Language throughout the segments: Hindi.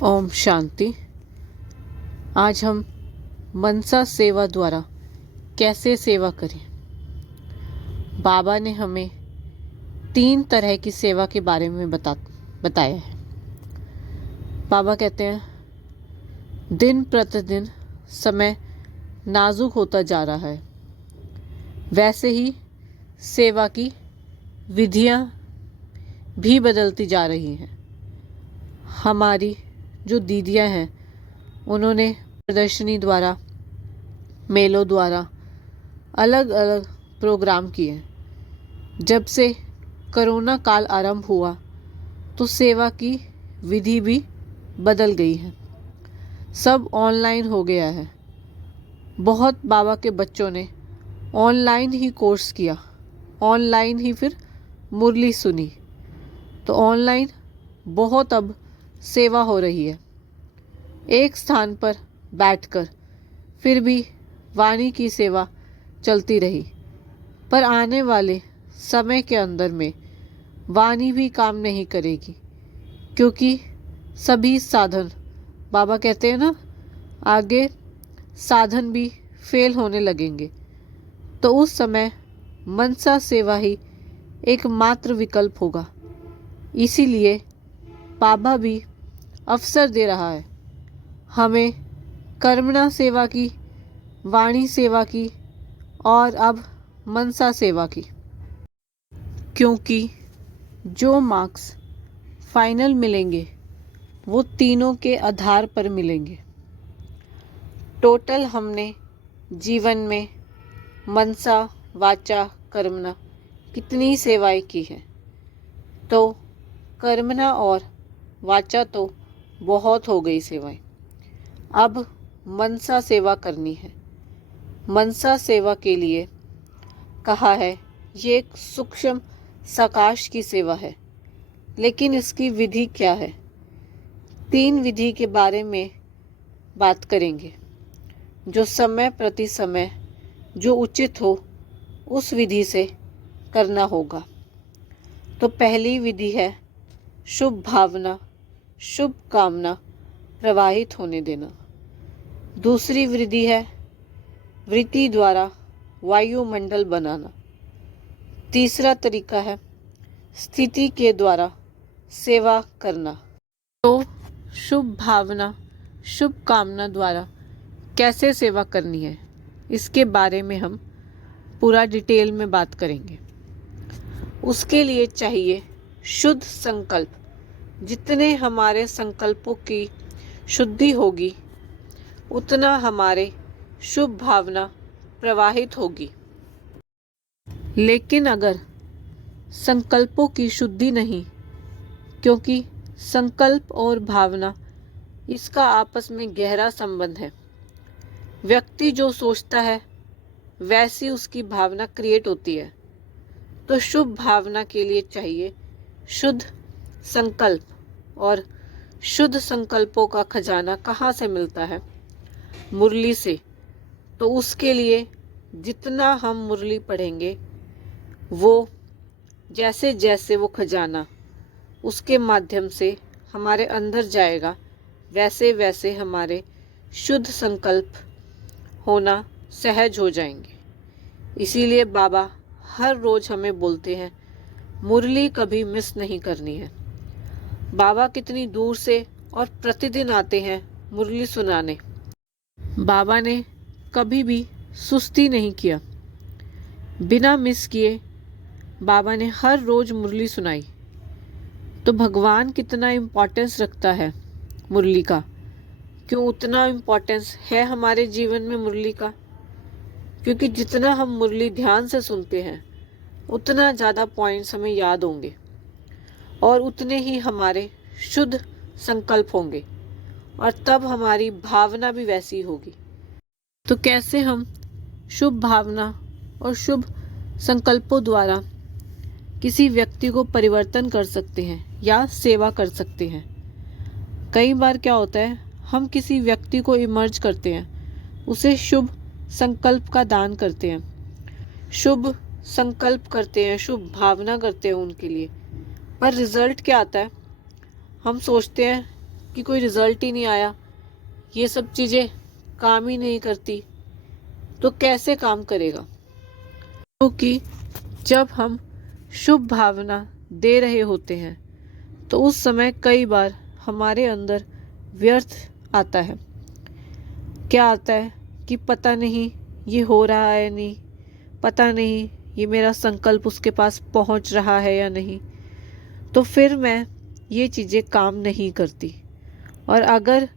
ओम शांति। आज हम मनसा सेवा द्वारा कैसे सेवा करें। बाबा ने हमें 3 तरह की सेवा के बारे में बताया है। बाबा कहते हैं दिन प्रतिदिन समय नाजुक होता जा रहा है, वैसे ही सेवा की विधियां भी बदलती जा रही हैं। हमारी जो दीदियां हैं उन्होंने प्रदर्शनी द्वारा, मेलों द्वारा अलग अलग प्रोग्राम किए। जब से कोरोना काल आरंभ हुआ तो सेवा की विधि भी बदल गई है। सब ऑनलाइन हो गया है। बहुत बाबा के बच्चों ने ऑनलाइन ही कोर्स किया, ऑनलाइन ही फिर मुरली सुनी, तो ऑनलाइन बहुत अब सेवा हो रही है। एक स्थान पर बैठकर फिर भी वाणी की सेवा चलती रही, पर आने वाले समय के अंदर में वाणी भी काम नहीं करेगी, क्योंकि सभी साधन, बाबा कहते हैं ना, आगे साधन भी फेल होने लगेंगे। तो उस समय मनसा सेवा ही एकमात्र विकल्प होगा। इसीलिए बाबा भी अवसर दे रहा है हमें कर्मणा सेवा की, वाणी सेवा की और अब मनसा सेवा की, क्योंकि जो मार्क्स फाइनल मिलेंगे वो तीनों के आधार पर मिलेंगे। टोटल हमने जीवन में मनसा, वाचा, कर्मणा कितनी सेवाएं की हैं, तो कर्मणा और वाचा तो बहुत हो गई सेवाएं। अब मनसा सेवा करनी है। मनसा सेवा के लिए कहा है ये एक सूक्ष्म साकाश की सेवा है, लेकिन इसकी विधि क्या है। 3 विधि के बारे में बात करेंगे, जो समय प्रति समय जो उचित हो उस विधि से करना होगा। तो पहली विधि है शुभ भावना, शुभ कामना प्रवाहित होने देना। दूसरी विधि है वृत्ति द्वारा वायुमंडल बनाना। तीसरा तरीका है स्थिति के द्वारा सेवा करना। तो शुभ भावना, शुभ कामना द्वारा कैसे सेवा करनी है, इसके बारे में हम पूरा डिटेल में बात करेंगे। उसके लिए चाहिए शुद्ध संकल्प। जितने हमारे संकल्पों की शुद्धि होगी उतना हमारे शुभ भावना प्रवाहित होगी। लेकिन अगर संकल्पों की शुद्धि नहीं, क्योंकि संकल्प और भावना इसका आपस में गहरा संबंध है। व्यक्ति जो सोचता है वैसी उसकी भावना क्रिएट होती है। तो शुभ भावना के लिए चाहिए शुद्ध संकल्प, और शुद्ध संकल्पों का खजाना कहाँ से मिलता है? मुरली से। तो उसके लिए जितना हम मुरली पढ़ेंगे, वो जैसे जैसे वो खजाना उसके माध्यम से हमारे अंदर जाएगा, वैसे वैसे हमारे शुद्ध संकल्प होना सहज हो जाएंगे। इसीलिए बाबा हर रोज़ हमें बोलते हैं मुरली कभी मिस नहीं करनी है। बाबा कितनी दूर से और प्रतिदिन आते हैं मुरली सुनाने। बाबा ने कभी भी सुस्ती नहीं किया, बिना मिस किए बाबा ने हर रोज़ मुरली सुनाई। तो भगवान कितना इम्पोर्टेंस रखता है मुरली का, क्यों उतना इम्पोर्टेंस है हमारे जीवन में मुरली का? क्योंकि जितना हम मुरली ध्यान से सुनते हैं उतना ज़्यादा पॉइंट्स हमें याद होंगे और उतने ही हमारे शुद्ध संकल्प होंगे, और तब हमारी भावना भी वैसी होगी। तो कैसे हम शुभ भावना और शुभ संकल्पों द्वारा किसी व्यक्ति को परिवर्तन कर सकते हैं या सेवा कर सकते हैं? कई बार क्या होता है, हम किसी व्यक्ति को इमर्ज करते हैं, उसे शुभ संकल्प का दान करते हैं, शुभ संकल्प करते हैं, शुभ भावना करते हैं उनके लिए, पर रिजल्ट क्या आता है? हम सोचते हैं कि कोई रिजल्ट ही नहीं आया, ये सब चीज़ें काम ही नहीं करती, तो कैसे काम करेगा? क्योंकि जब हम शुभ भावना दे रहे होते हैं तो उस समय कई बार हमारे अंदर व्यर्थ आता है। क्या आता है कि पता नहीं ये हो रहा है नहीं, पता नहीं ये मेरा संकल्प उसके पास पहुंच रहा है या नहीं, तो फिर मैं ये चीज़ें काम नहीं करती। और अगर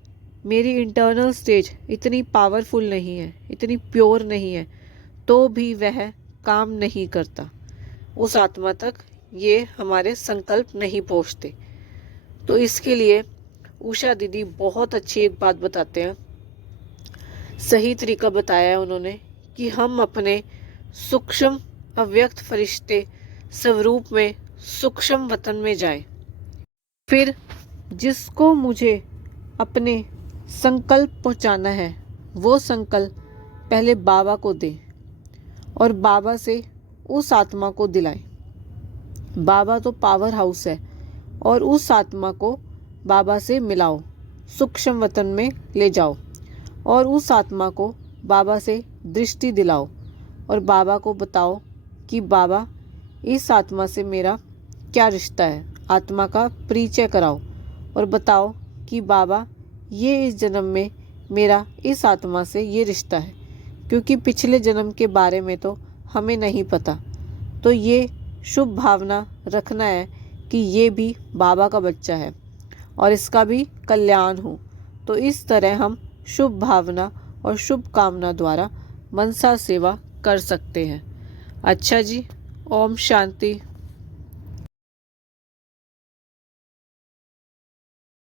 मेरी इंटरनल स्टेज इतनी पावरफुल नहीं है, इतनी प्योर नहीं है, तो भी वह काम नहीं करता, उस आत्मा तक ये हमारे संकल्प नहीं पहुंचते। तो इसके लिए उषा दीदी बहुत अच्छी एक बात बताते हैं, सही तरीका बताया है उन्होंने कि हम अपने सूक्ष्म अव्यक्त फरिश्ते स्वरूप में सूक्ष्म वतन में जाएं। फिर जिसको मुझे अपने संकल्प पहुंचाना है वो संकल्प पहले बाबा को दें और बाबा से उस आत्मा को दिलाएं। बाबा तो पावर हाउस है और उस आत्मा को बाबा से मिलाओ, सूक्ष्म वतन में ले जाओ और उस आत्मा को बाबा से दृष्टि दिलाओ और बाबा को बताओ कि बाबा इस आत्मा से मेरा क्या रिश्ता है। आत्मा का परिचय कराओ और बताओ कि बाबा ये इस जन्म में मेरा इस आत्मा से ये रिश्ता है, क्योंकि पिछले जन्म के बारे में तो हमें नहीं पता। तो ये शुभ भावना रखना है कि ये भी बाबा का बच्चा है और इसका भी कल्याण हो। तो इस तरह हम शुभ भावना और शुभ कामना द्वारा मनसा सेवा कर सकते हैं। अच्छा जी, ओम शांति।